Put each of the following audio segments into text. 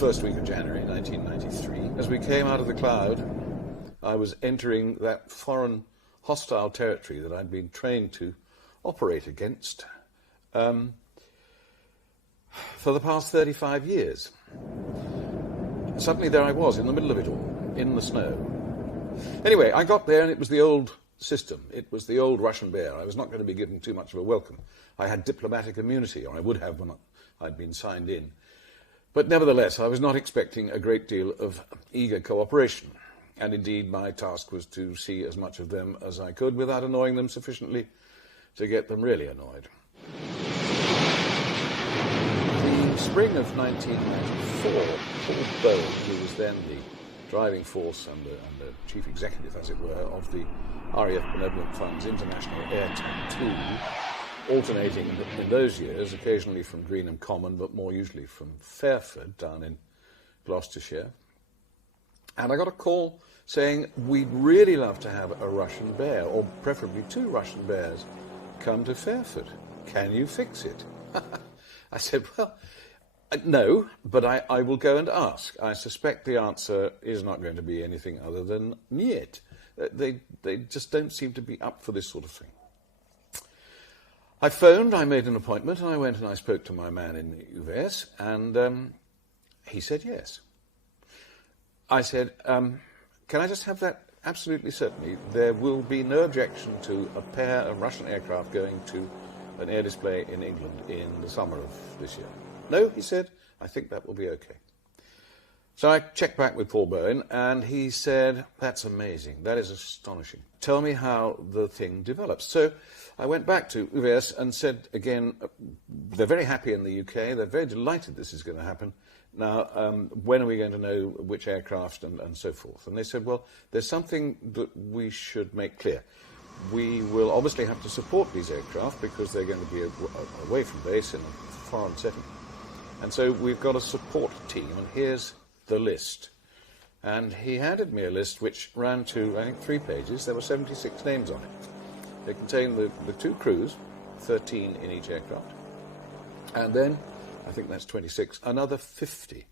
first week of January 1993. As we came out of the cloud, I was entering that foreign hostile territory that I'd been trained to operate against for the past 35 years. Suddenly there I was, in the middle of it all, in the snow. Anyway, I got there and it was the old system. It was the old Russian bear. I was not going to be given too much of a welcome. I had diplomatic immunity, or I would have when I'd been signed in. But nevertheless, I was not expecting a great deal of eager cooperation. And indeed, my task was to see as much of them as I could without annoying them sufficiently to get them really annoyed. The spring of 1994, Paul Bowen, who was then the driving force and the chief executive, as it were, of the RAF Benevolent Fund's International Air Tattoo, alternating in those years, occasionally from Greenham Common, but more usually from Fairford, down in Gloucestershire. And I got a call saying, we'd really love to have a Russian bear, or preferably 2 Russian bears, come to Fairford. Can you fix it? I said, well, no, but I will go and ask. I suspect the answer is not going to be anything other than niet. They just don't seem to be up for this sort of thing. I phoned, I made an appointment, and I went and I spoke to my man in the UVS, and he said yes. I said, can I just have that absolutely certainly? There will be no objection to a pair of Russian aircraft going to an air display in England in the summer of this year. No, he said, I think that will be okay. So I checked back with Paul Bowen, and he said, that's amazing, that is astonishing. Tell me how the thing develops. So I went back to UVS and said again, they're very happy in the UK, they're very delighted this is going to happen. Now, when are we going to know which aircraft and so forth? And they said, well, there's something that we should make clear. We will obviously have to support these aircraft because they're going to be away from base in a foreign setting. And so we've got a support team, and here's the list. And he handed me a list which ran to, I think, 3 pages. There were 76 names on it. They contained the 2 crews, 13 in each aircraft, and then, I think that's 26, another 50,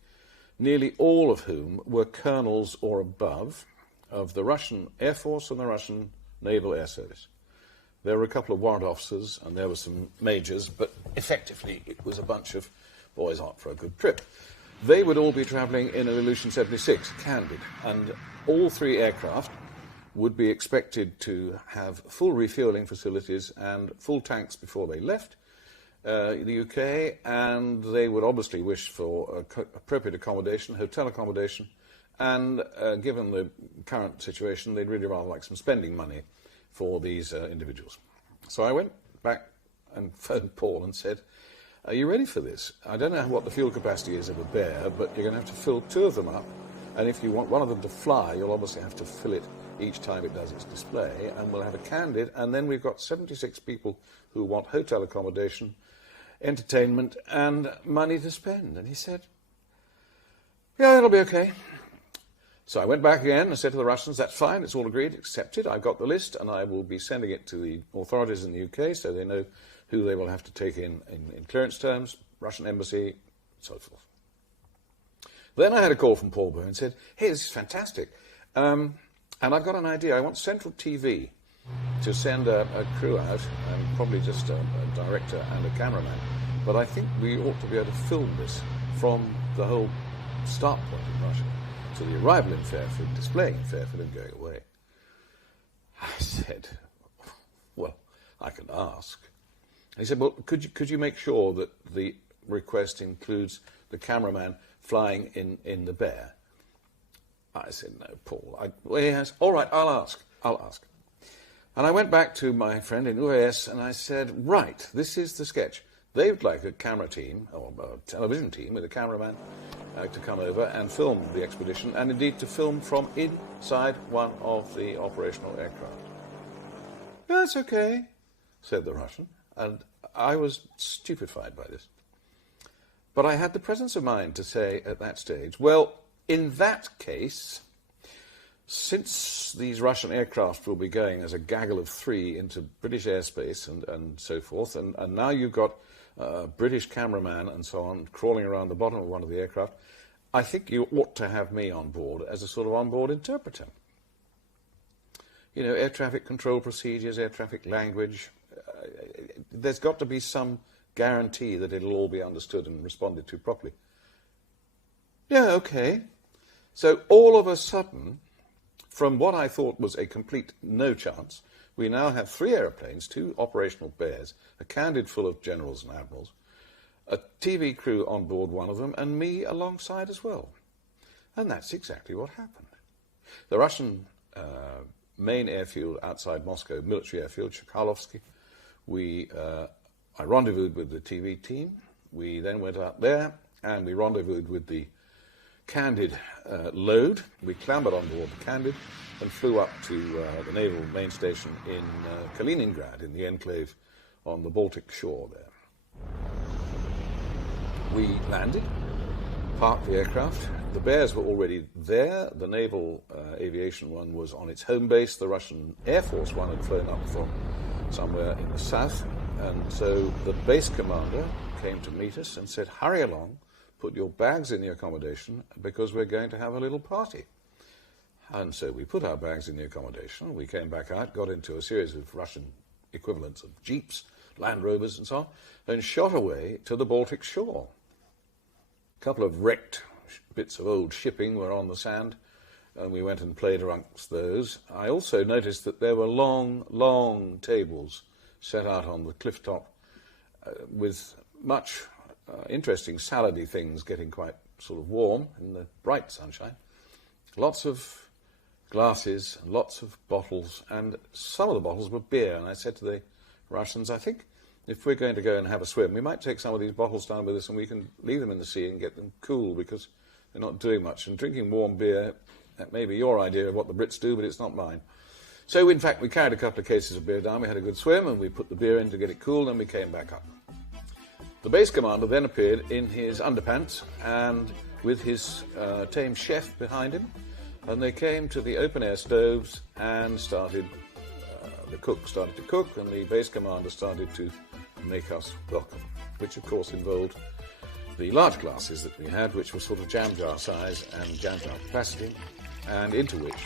nearly all of whom were colonels or above of the Russian Air Force and the Russian Naval Air Service. There were a couple of warrant officers and there were some majors, but effectively it was a bunch of boys out for a good trip. They would all be travelling in an Ilyushin 76, Candid, and all 3 aircraft would be expected to have full refuelling facilities and full tanks before they left the UK, and they would obviously wish for appropriate accommodation, hotel accommodation, and given the current situation, they'd really rather like some spending money for these individuals. So I went back and phoned Paul and said, are you ready for this? I don't know what the fuel capacity is of a bear, but you're going to have to fill 2 of them up, and if you want one of them to fly, you'll obviously have to fill it each time it does its display, and we'll have a Candid, and then we've got 76 people who want hotel accommodation, entertainment, and money to spend. And he said, yeah, it'll be okay. So I went back again and said to the Russians, that's fine, it's all agreed, accepted, I've got the list, and I will be sending it to the authorities in the UK so they know who they will have to take in clearance terms, Russian embassy, so forth. Then I had a call from Paul Bowen and said, hey, this is fantastic, and I've got an idea. I want Central TV to send a crew out, and probably just a director and a cameraman, but I think we ought to be able to film this from the whole start point in Russia, to the arrival in Fairford, displaying in Fairford and going away. I said, well, I can ask. And he said, well, could you make sure that the request includes the cameraman flying in the Bear? I said, no, Paul. Well, yes, all right, I'll ask. And I went back to my friend in UAS and I said, right, this is the sketch. They would like a camera team, or a television team with a cameraman to come over and film the expedition, and indeed to film from inside one of the operational aircraft. That's okay, said the Russian, and I was stupefied by this. But I had the presence of mind to say at that stage, well, in that case, since these Russian aircraft will be going as a gaggle of 3 into British airspace and so forth, and now you've got a British cameraman and so on crawling around the bottom of one of the aircraft, I think you ought to have me on board as a sort of on-board interpreter. You know, air traffic control procedures, air traffic language. There's got to be some guarantee that it'll all be understood and responded to properly. Yeah, okay. So all of a sudden, from what I thought was a complete no chance, we now have 3 aeroplanes, 2 operational Bears, a Candid full of generals and admirals, a TV crew on board one of them, and me alongside as well. And that's exactly what happened. The Russian main airfield outside Moscow, military airfield, Chkalovsky, I rendezvoused with the TV team. We then went out there and we rendezvoused with the Candid load. We clambered on board the Candid and flew up to the naval main station in Kaliningrad, in the enclave on the Baltic shore there. We landed, parked the aircraft. The Bears were already there. The naval aviation one was on its home base. The Russian Air Force one had flown up from somewhere in the south. And so the base commander came to meet us and said, hurry along, put your bags in the accommodation because we're going to have a little party. And so we put our bags in the accommodation. We came back out, got into a series of Russian equivalents of jeeps, Land Rovers and so on, and shot away to the Baltic shore. A couple of wrecked bits of old shipping were on the sand, and we went and played amongst those. I also noticed that there were long, long tables set out on the cliff top with much interesting salady things getting quite sort of warm in the bright sunshine. Lots of glasses, lots of bottles, and some of the bottles were beer. And I said to the Russians, I think if we're going to go and have a swim, we might take some of these bottles down with us and we can leave them in the sea and get them cool because they're not doing much. And drinking warm beer, that may be your idea of what the Brits do, but it's not mine. So, in fact, we carried a couple of cases of beer down, we had a good swim, and we put the beer in to get it cool, and we came back up. The base commander then appeared in his underpants and with his tame chef behind him, and they came to the open-air stoves and started, the cook started to cook, and the base commander started to make us welcome, which, of course, involved the large glasses that we had, which were sort of jam jar size and jam jar capacity, and into which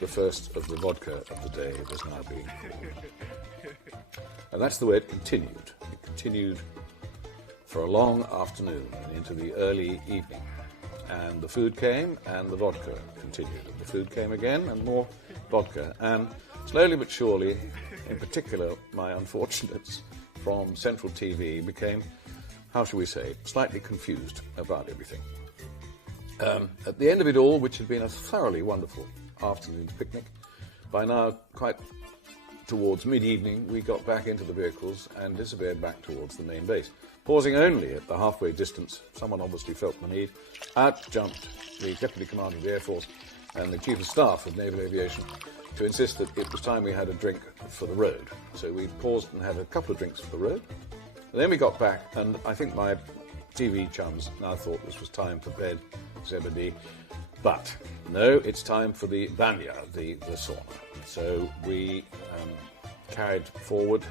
the first of the vodka of the day was now being poured. And that's the way it continued. It continued for a long afternoon and into the early evening. And the food came and the vodka continued. And the food came again and more vodka. And slowly but surely, in particular, my unfortunates from Central TV became, how shall we say, slightly confused about everything. At the end of it all, which had been a thoroughly wonderful afternoon's picnic, by now quite towards mid-evening we got back into the vehicles and disappeared back towards the main base, pausing only at the halfway distance. Someone obviously felt the need. Out jumped the Deputy Commander of the Air Force and the Chief of Staff of Naval Aviation to insist that it was time we had a drink for the road. So we paused and had a couple of drinks for the road. And then we got back, and I think my TV chums now thought this was time for bed, Zebedee. But no, it's time for the banya, the sauna. So we carried forward,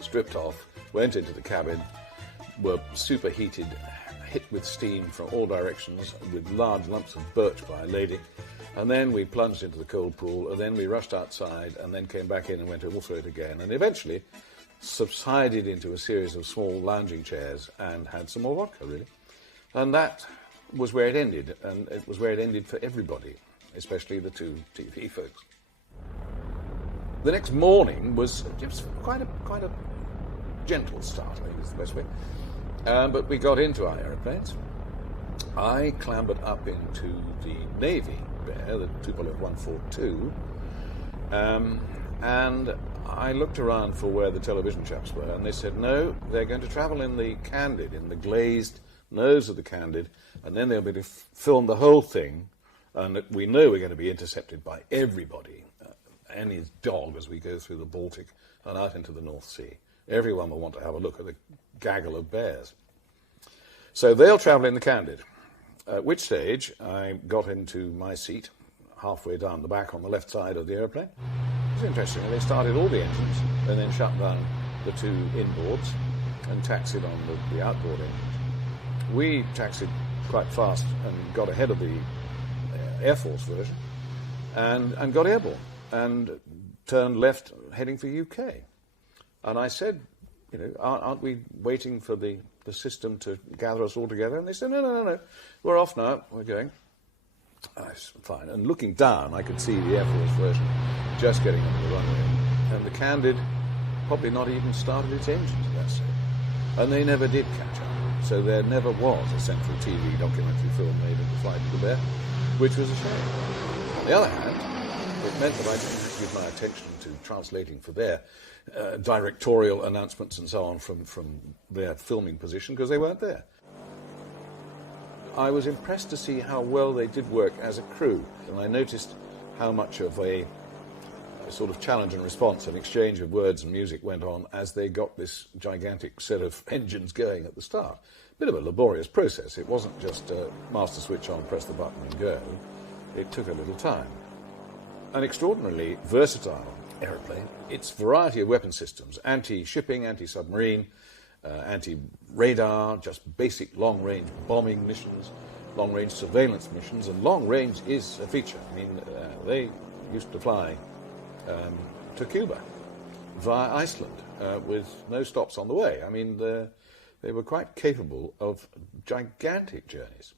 stripped off, went into the cabin, were superheated, hit with steam from all directions, with large lumps of birch by a lady. And then we plunged into the cold pool, and then we rushed outside, and then came back in and went all through it again. And eventually subsided into a series of small lounging chairs and had some more vodka, really. And that was where it ended, and it was where it ended for everybody, especially the two TV folks. The next morning was just quite a gentle start, I think is the best way. But we got into our aeroplanes. I clambered up into the Navy Bear, the Tupolev Tu-95, and I looked around for where the television chaps were, and they said, no, they're going to travel in the Candid, in the glazed nose of the Candid, and then they'll be able to film the whole thing, and we know we're going to be intercepted by everybody, and his dog, as we go through the Baltic and out into the North Sea. Everyone will want to have a look at the gaggle of bears. So they'll travel in the Candid, at which stage I got into my seat, halfway down the back on the left side of the aeroplane. It was interesting. They started all the engines and then shut down the two inboards and taxied on the outboard engines. We taxied quite fast and got ahead of the Air Force version and got airborne and turned left heading for UK. And I said, you know, aren't we waiting for the system to gather us all together? And they said, no, we're off now, we're going. Fine. And looking down, I could see the Air Force version just getting onto the runway. And the Candid probably not even started its engines at that stage. And they never did catch up. So there never was a central TV documentary film made of the flight of the Bear, which was a shame. On the other hand, it meant that I didn't have to give my attention to translating for their directorial announcements and so on from their filming position, because they weren't there. I was impressed to see how well they did work as a crew, and I noticed how much of a sort of challenge and response, an exchange of words and music went on as they got this gigantic set of engines going at the start. Bit of a laborious process. It wasn't just master switch on, press the button and go. It took a little time. An extraordinarily versatile aeroplane. Its variety of weapon systems, anti-shipping, anti-submarine, anti-radar, just basic long-range bombing missions, long-range surveillance missions, and long-range is a feature. I mean, they used to fly to Cuba via Iceland with no stops on the way. I mean, they were quite capable of gigantic journeys.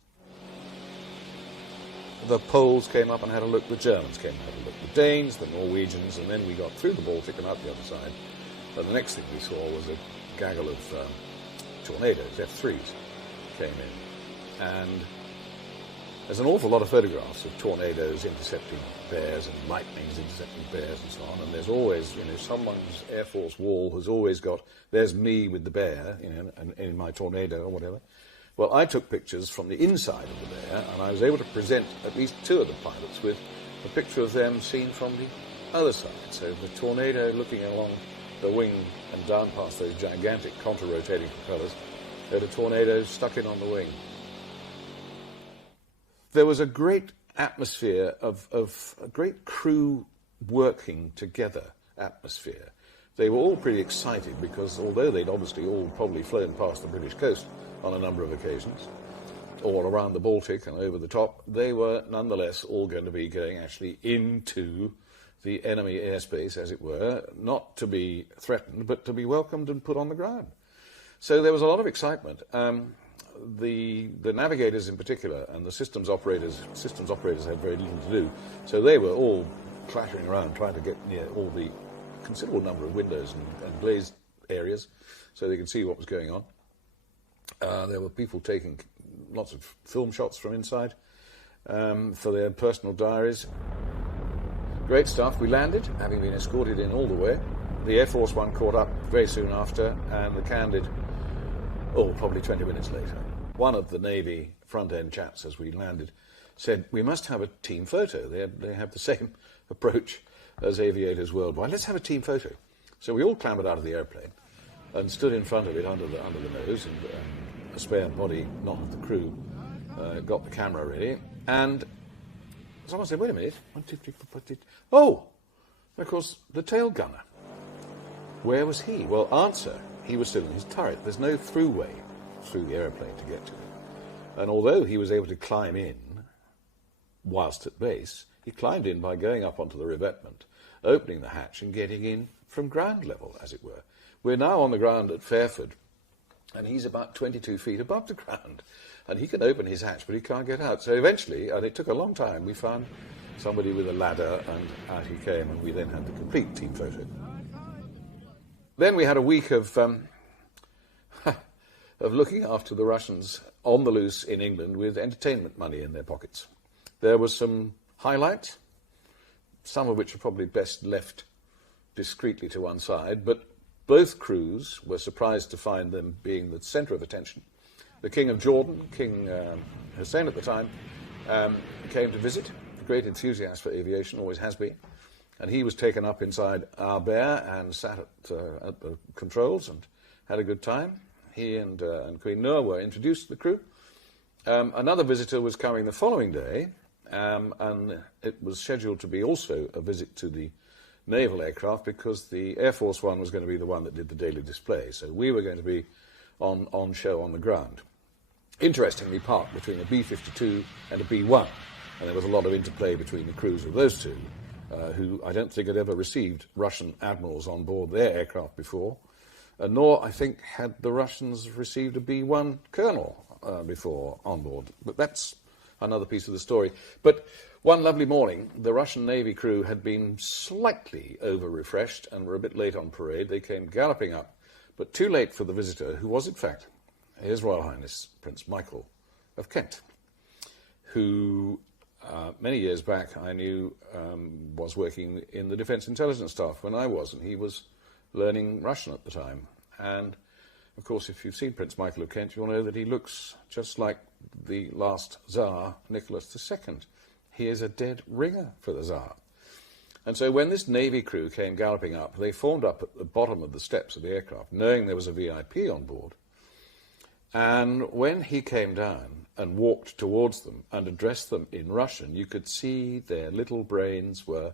The Poles came up and had a look, the Germans came and had a look, the Danes, the Norwegians, and then we got through the Baltic and out the other side. And the next thing we saw was a gaggle of tornadoes, F-3s, came in. And there's an awful lot of photographs of tornadoes intercepting bears and lightnings intercepting bears and so on. And there's always, you know, someone's Air Force wall has always got, there's me with the bear, you know, and in my tornado or whatever. Well, I took pictures from the inside of the bear, and I was able to present at least two of the pilots with a picture of them seen from the other side. So the tornado looking along the wing and down past those gigantic contra-rotating propellers, there were tornadoes stuck in on the wing. There was a great atmosphere of a great crew working together atmosphere. They were all pretty excited because although they'd obviously all probably flown past the British coast on a number of occasions, or around the Baltic and over the top, they were nonetheless all going to be going actually into the enemy airspace, as it were, not to be threatened, but to be welcomed and put on the ground. So there was a lot of excitement. The navigators in particular and the systems operators had very little to do, so they were all clattering around trying to get near all the considerable number of windows and glazed areas so they could see what was going on. There were people taking lots of film shots from inside for their personal diaries. Great stuff. We landed, having been escorted in all the way. The Air Force One caught up very soon after, and the Candid, probably 20 minutes later. One of the Navy front-end chaps, as we landed, said, we must have a team photo. They have the same approach as Aviators worldwide. Let's have a team photo. So we all clambered out of the airplane and stood in front of it under the nose, and a spare body, not of the crew, got the camera ready. And someone said, wait a minute, 1, 2, 3, 4, 5, 6. Oh, of course, the tail gunner. Where was he? Well, answer, he was still in his turret. There's no throughway through the aeroplane to get to him. And although he was able to climb in whilst at base, he climbed in by going up onto the revetment, opening the hatch and getting in from ground level, as it were. We're now on the ground at Fairford, and he's about 22 feet above the ground. And he can open his hatch, but he can't get out. So eventually, and it took a long time, we found somebody with a ladder, and out he came, and we then had the complete team photo. Then we had a week of looking after the Russians on the loose in England with entertainment money in their pockets. There was some highlights, some of which are probably best left discreetly to one side, but both crews were surprised to find them being the centre of attention. The King of Jordan, King Hussein at the time, came to visit, a great enthusiast for aviation, always has been, and he was taken up inside our Bear and sat at the controls and had a good time. He and Queen Noor were introduced to the crew. Another visitor was coming the following day, and it was scheduled to be also a visit to the naval aircraft because the Air Force One was going to be the one that did the daily display. So we were going to be on show on the ground. interestingly parked between a B-52 and a B-1. And there was a lot of interplay between the crews of those two, who I don't think had ever received Russian admirals on board their aircraft before, nor, I think, had the Russians received a B-1 colonel before on board. But that's another piece of the story. But one lovely morning, the Russian Navy crew had been slightly over-refreshed and were a bit late on parade. They came galloping up, but too late for the visitor, who was, in fact, His Royal Highness Prince Michael of Kent, who many years back I knew was working in the Defence Intelligence Staff when I was, and he was learning Russian at the time. And, of course, if you've seen Prince Michael of Kent, you'll know that he looks just like the last Tsar, Nicholas II. He is a dead ringer for the Tsar. And so when this Navy crew came galloping up, they formed up at the bottom of the steps of the aircraft, knowing there was a VIP on board. And when he came down and walked towards them and addressed them in Russian, you could see their little brains were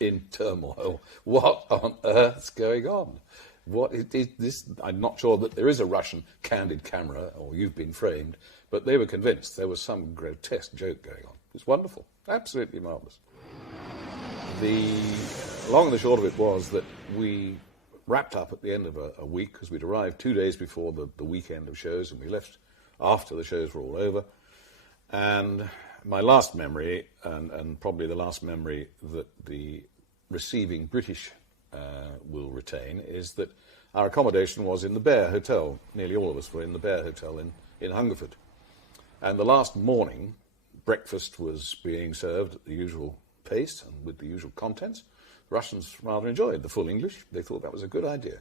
in turmoil. What on earth's going on? What is this? I'm not sure that there is a Russian candid camera, or you've been framed, but they were convinced there was some grotesque joke going on. It's wonderful, absolutely marvellous. The long and the short of it was that we wrapped up at the end of a week, because we'd arrived 2 days before the weekend of shows, and we left after the shows were all over. And my last memory, and probably the last memory that the receiving British will retain, is that our accommodation was in the Bear Hotel. Nearly all of us were in the Bear Hotel in Hungerford. And the last morning, breakfast was being served at the usual pace and with the usual contents. Russians rather enjoyed the full English. They thought that was a good idea.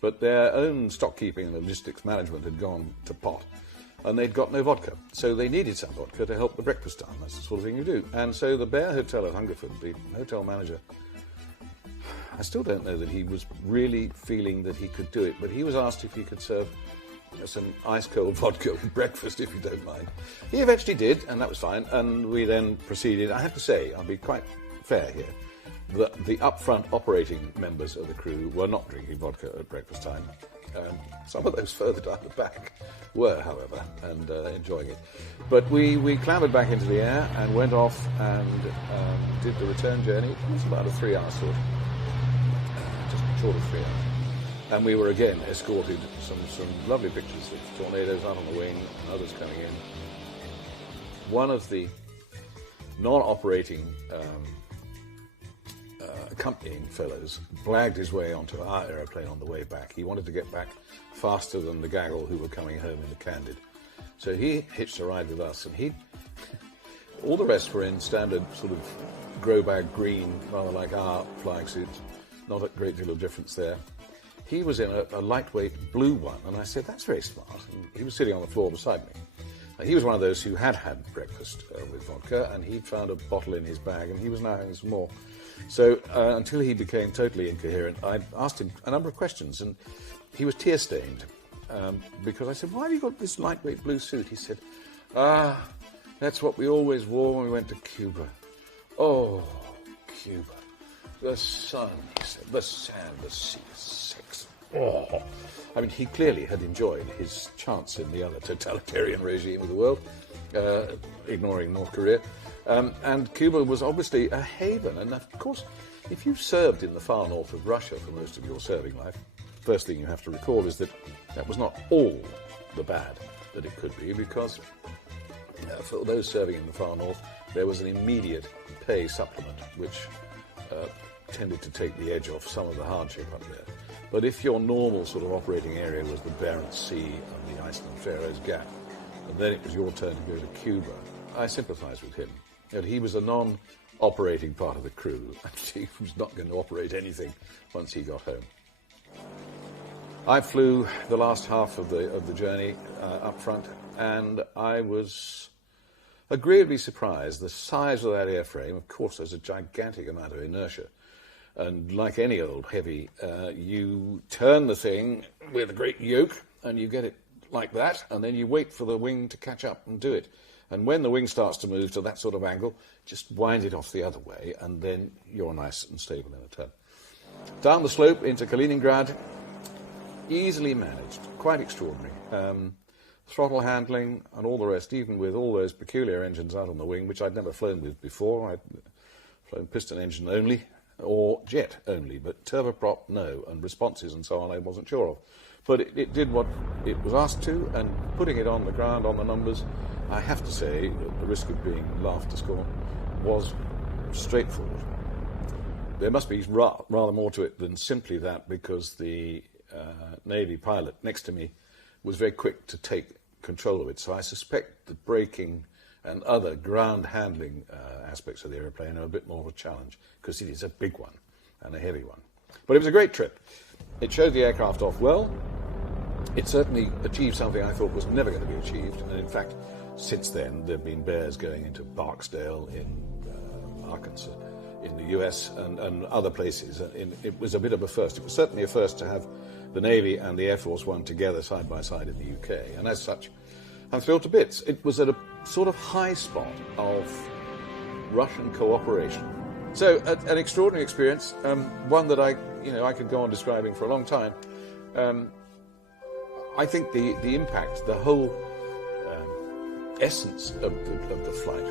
But their own stockkeeping and logistics management had gone to pot, and they'd got no vodka. So they needed some vodka to help the breakfast time. That's the sort of thing you do. And so the Bear Hotel at Hungerford, the hotel manager, I still don't know that he was really feeling that he could do it, but he was asked if he could serve some ice-cold vodka with breakfast, if you don't mind. He eventually did, and that was fine. And we then proceeded. I have to say, I'll be quite fair here, that the up-front operating members of the crew were not drinking vodka at breakfast time. Some of those further down the back were, however, and enjoying it. But we clambered back into the air and went off and did the return journey. It was about a 3-hour sort, just short of 3 hours. And we were again escorted, some lovely pictures of tornadoes out on the wing and others coming in. One of the non-operating accompanying fellows blagged his way onto our aeroplane on the way back. He wanted to get back faster than the gaggle who were coming home in the Candid. So he hitched a ride with us, and all the rest were in standard sort of grow bag green, rather like our flying suits. Not a great deal of difference there. He was in a lightweight blue one, and I said, that's very smart. And he was sitting on the floor beside me. He was one of those who had breakfast with vodka, and he'd found a bottle in his bag, and he was now having some more. So until he became totally incoherent, I asked him a number of questions, and he was tear-stained, because I said, why have you got this lightweight blue suit? He said, that's what we always wore when we went to Cuba. Oh, Cuba. The sun, he said, the sand, the sea, sex. Oh. I mean, he clearly had enjoyed his chance in the other totalitarian regime of the world, ignoring North Korea. And Cuba was obviously a haven. And of course, if you've served in the far north of Russia for most of your serving life, first thing you have to recall is that that was not all the bad that it could be, because for those serving in the far north, there was an immediate pay supplement, which tended to take the edge off some of the hardship up there. But if your normal sort of operating area was the Barents Sea and the Iceland-Faroes Gap, and then it was your turn to go to Cuba, I sympathise with him. And he was a non-operating part of the crew, and he was not going to operate anything once he got home. I flew the last half of the journey up front, and I was agreeably surprised. The size of that airframe, of course, there's a gigantic amount of inertia. And like any old heavy, you turn the thing with a great yoke, and you get it like that, and then you wait for the wing to catch up and do it. And when the wing starts to move to that sort of angle, just wind it off the other way, and then you're nice and stable in a turn. Down the slope into Kaliningrad, easily managed, quite extraordinary. throttle handling and all the rest, even with all those peculiar engines out on the wing, which I'd never flown with before. I'd flown piston engine only, or jet only, but turboprop, no, and responses and so on I wasn't sure of. But it did what it was asked to, and putting it on the ground on the numbers, I have to say, at the risk of being laughed to scorn, was straightforward. There must be rather more to it than simply that, because the Navy pilot next to me was very quick to take control of it. So I suspect the braking and other ground handling aspects of the aeroplane are a bit more of a challenge, because it is a big one and a heavy one. But it was a great trip. It showed the aircraft off well. It certainly achieved something I thought was never going to be achieved. And in fact, since then, there have been bears going into Barksdale in Arkansas, in the US, and other places. It was a bit of a first. It was certainly a first to have the Navy and the Air Force One together side by side in the UK. And as such, I'm thrilled to bits. It was at a sort of high spot of Russian cooperation. So an extraordinary experience, one that I could go on describing for a long time. I think the impact, the whole essence of the flight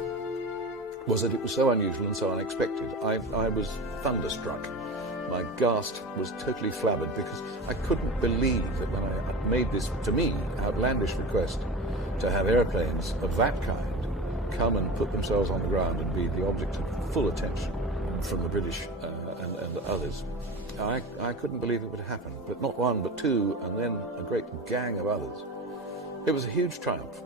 was that it was so unusual and so unexpected. I was thunderstruck. My ghast was totally flabbered, because I couldn't believe that when I had made this, to me, outlandish request to have airplanes of that kind come and put themselves on the ground and be the object of full attention from the British and others. I couldn't believe it would happen, but not one, but two, and then a great gang of others. It was a huge triumph.